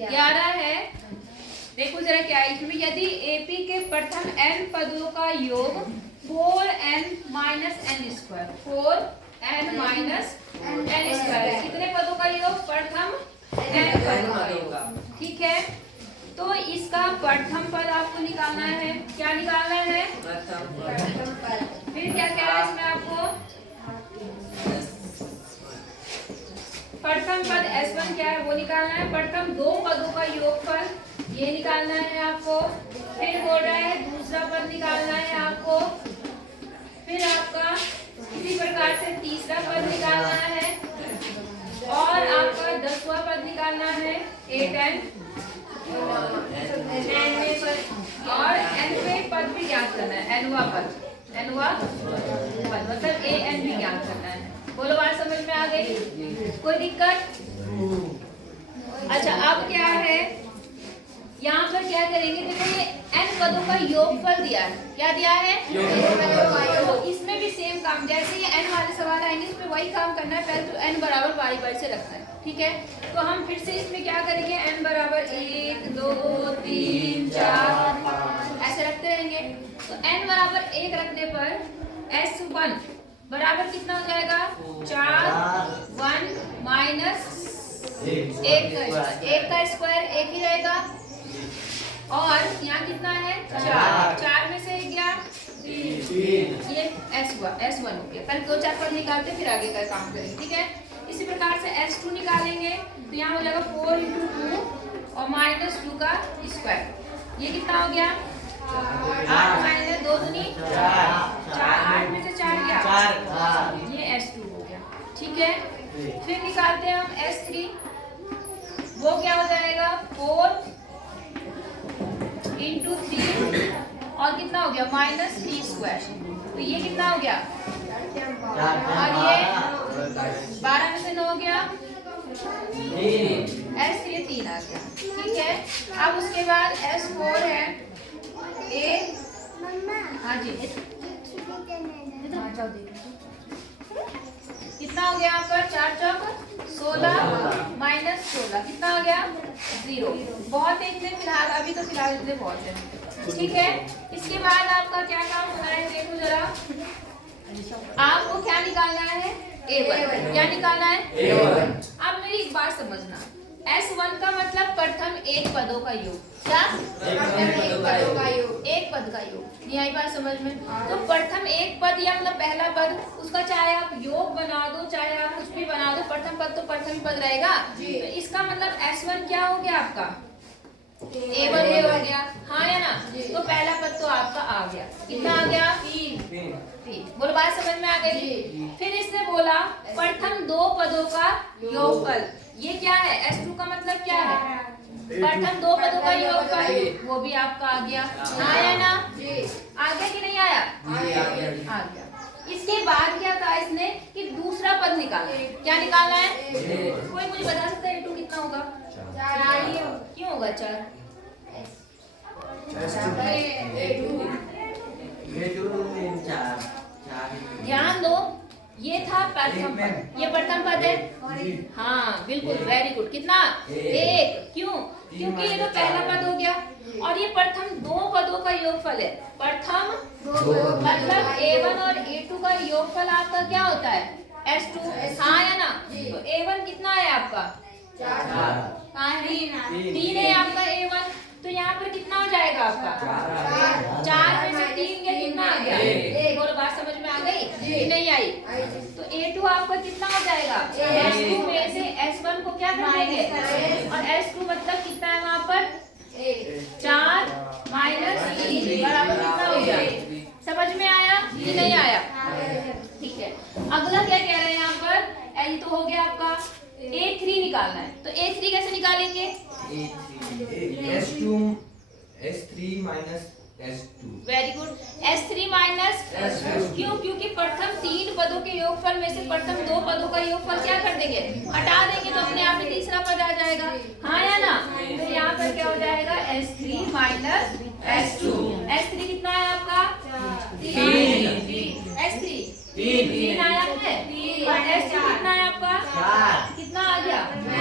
11 है। देखो जरा क्या है इसमें, यदि AP के प्रथम n पदों का योग 4n minus n square, 4n minus n square, कितने पदों का योग? प्रथम n पदों का योग, ठीक है। तो इसका प्रथम पद आपको निकालना है। क्या निकालना है? प्रथम पद। फिर क्या क्या है इसमें आपको? प्रथम पद S1 क्या है वो निकालना है। प्रथम दो पदों का योगफल ये निकालना है आपको। फिर बोल रहा है दूसरा पद निकालना है आपको। फिर आपका इसी प्रकार से तीसरा पद निकालना है और आपका 10वां पद निकालना है 8n और nवें पद भी ज्ञात करना है। nवां पद मतलब an भी ज्ञात करना है। बोलो बात समझ में आ गई? कोई दिक्कत? अच्छा अब क्या है यहाँ पर क्या करेंगे? देखो ये n पदों का योगफल दिया है। क्या दिया है? तो इसमें भी सेम काम, जैसे ये n वाले सवाल आएंगे इसमें वही काम करना है। पहले तो n बराबर पाई पर से रखना है, ठीक है। तो हम फिर से इसमें क्या करेंगे? n बराबर 1 2 3 4 ऐसे रखते रहेंगे। तो n बराबर 1 रखने पर S1 बराबर कितना हो जाएगा? 4 1 माइनस 1 का स्क्वायर 1 ही रहेगा। और यहाँ कितना है? 4 में से गया 3, ये S1 हो गया। पहले 2 4 पद निकालते फिर आगे का काम करेंगे, ठीक है। इसी प्रकार से S2 निकालेंगे तो यहाँ हो जाएगा 4 × 2 और -2 का स्क्वायर। ये कितना हो गया? 8 माइनस 2 दूनी 4, 8 में से 4 गया, ये S2 हो गया, ठीक है। फिर निकालते हैं हम S3, वो क्या हो जाएगा? 4 × 3 और कितना हो गया? -3 स्क्वायर। तो ये कितना हो गया? और ये 12 में से 9 गया, S3 3 आ गया, ठीक है। अब उसके बाद S4 है हाँ जी कितना हो गया? यहाँ पर 4 चौक 16 माइनस 16 कितना हो गया? 0। बहुत है इतने फिलहाल, अभी तो फिलहाल इतने बहुत है, ठीक है। इसके बाद आपका क्या काम होना है? देखो जरा, आपको क्या निकालना है? A1। क्या निकालना है? A1। अब मेरी एक बात समझना, S1 का मतलब प्रथम एक पदों का योग। क्या? एक पद का योग। नहीं आई बात समझ में? तो प्रथम एक पद या मतलब पहला पद, उसका चाहे आप योग बना दो चाहे आप कुछ भी बना दो, प्रथम पद तो प्रथम ही पद रहेगा। तो इसका मतलब S1 क्या हो गया आपका? A1 हो गया, हाँ या ना? तो पहला पद तो आपका आ गया। कितना आ गया? 3। बोलो बात समझ में आ गई? फिर इसने बोला प्रथम दो पदों का योगफल। ये क्या है? S2 का मतलब क्या है? प्रथम दो पदों का योगफल, वो भी आपका आ गया, आया ना? आ गया कि नहीं आया? आ गया। इसके बाद क्या कहा इसने कि दूसरा पद निकालना है। क्या निकालना है? कोई मुझे बता सकता है A2 कितना होगा? 4। क्यों होगा 4? ध्यान दो, ये था प्रथम पद, ये प्रथम पद है। हाँ बिल्कुल, वेरी गुड। कितना? 1। क्यों? क्योंकि ये तो पहला पद हो गया और ये प्रथम दो पदों का योगफल है। प्रथम मतलब A1 और A2 का योगफल आपका क्या होता है? S2, हाँ या ना? तो A1 कितना है आपका? 3 है आपका A1। तो यहाँ पर कितना हो जाएगा आपका? 4 में से 3 गया, कितना आ गया? 1। और बात समझ में आ गई? नहीं आई? तो A2 आपका कितना हो जाएगा? S2 में से S1 को क्या कर देंगे? और S2 मतलब कितना है वहाँ पर? 4 माइनस 3 बराबर कितना हो गया? समझ में आया कि नहीं आया? ठीक है। अगला क्या कह रहे हैं यहाँ पर? ये तो हो गया आपका। A3 निकालना है, तो A3 कैसे निकालेंगे? S3 minus S2। Very good. S3 minus S2। क्यों? क्योंकि प्रथम 3 पदों के योगफल में से प्रथम 2 पदों का योगफल क्या कर देंगे? हटा देंगे, तो अपने आप ही तीसरा पद आ जाएगा, हाँ या ना? तो यहाँ पर क्या हो जाएगा? S3 minus S2। S3 कितना है आपका? 3। S3 3 आया है और S2 कितना है आपका? 4। कितना आ गया? -1।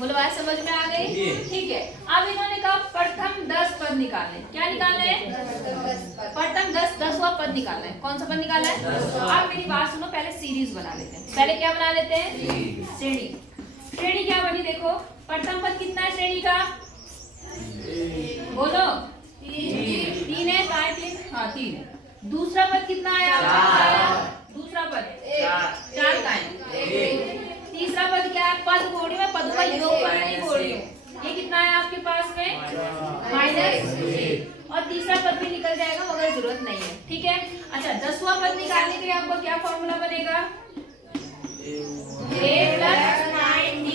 बोलो बात समझ में आ गई? ठीक है। अब इन्होंने कहा प्रथम 10 पद निकालने। क्या निकालना है? प्रथम 10वां पद निकालना है। कौन सा पद निकालना है? अब मेरी बात सुनो, पहले सीरीज बना लेते हैं। पहले क्या बना लेते हैं? श्रेणी। श्रेणी क्या बनी देखो, प्रथम पद कितना है श्रेणी का? बोलो 3 है। काय 3? हाँ 3 है। दूसरा पद कितना आया? दूसरा पद 4 का है। तीसरा पद क्या है? पद बोल रही हूँ, पद का योगफल नहीं बोल रही हूँ। ये कितना है आपके पास में? -1। और तीसरा पद भी निकल जाएगा मगर जरूरत नहीं है, ठीक है। अच्छा 10वां पद निकालने के लिए आपको क्या फॉर्मूला बनेगा? a + 9d।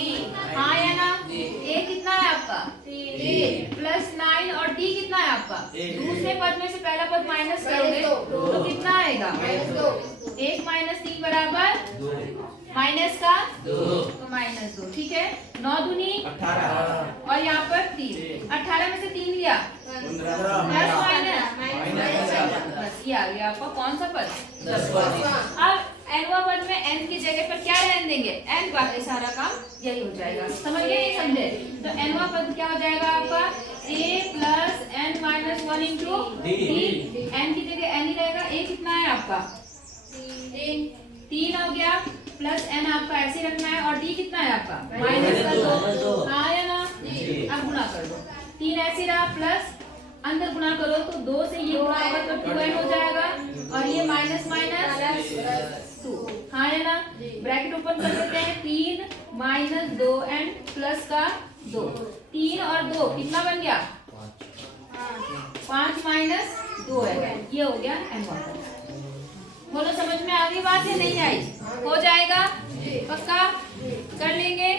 हाँ या ना? a कितना है आपका? 3 + 9 और d कितना है आपका? दूसरे पद में से पहला पद माइनस करोगे तो कितना आएगा? 1 - 3 = 2। माइनस का 2 तो -2, ठीक है। 9 दूनी 18 और यहाँ पर 3। 18 में से 3 लिया प्लस माइनस बस ये आ गया आपका कौन सा पद? 10वां। अब nवां पद में n की जगह पर क्या रहने देंगे? n, बाकी सारा काम यही हो जाएगा। समझ गए? नहीं समझे? तो nवां पद क्या हो जाएगा आपका? a + n - 1 × d। n की जगह n ही रहेगा। a कितना है आपका? 3 हो गया प्लस n आपका ऐसे रखना है। और d कितना है आपका? -2। हाँ या ना? अब गुणा कर दो। 3 ऐसे रहा प्लस अंदर गुणा करो तो 2 से ये गुणा होगा तो 2n हो जाएगा। और ये माइनस -2। हाँ या ना? ब्रैकेट ओपन कर देते हैं। 3 - 2n प्लस का 2। 3 और 2 कितना बन गया? 5 - 2n। ये हो गया n1। बोलो समझ में आ गई बात या नहीं आई? हो जाएगा? पक्का कर लेंगे?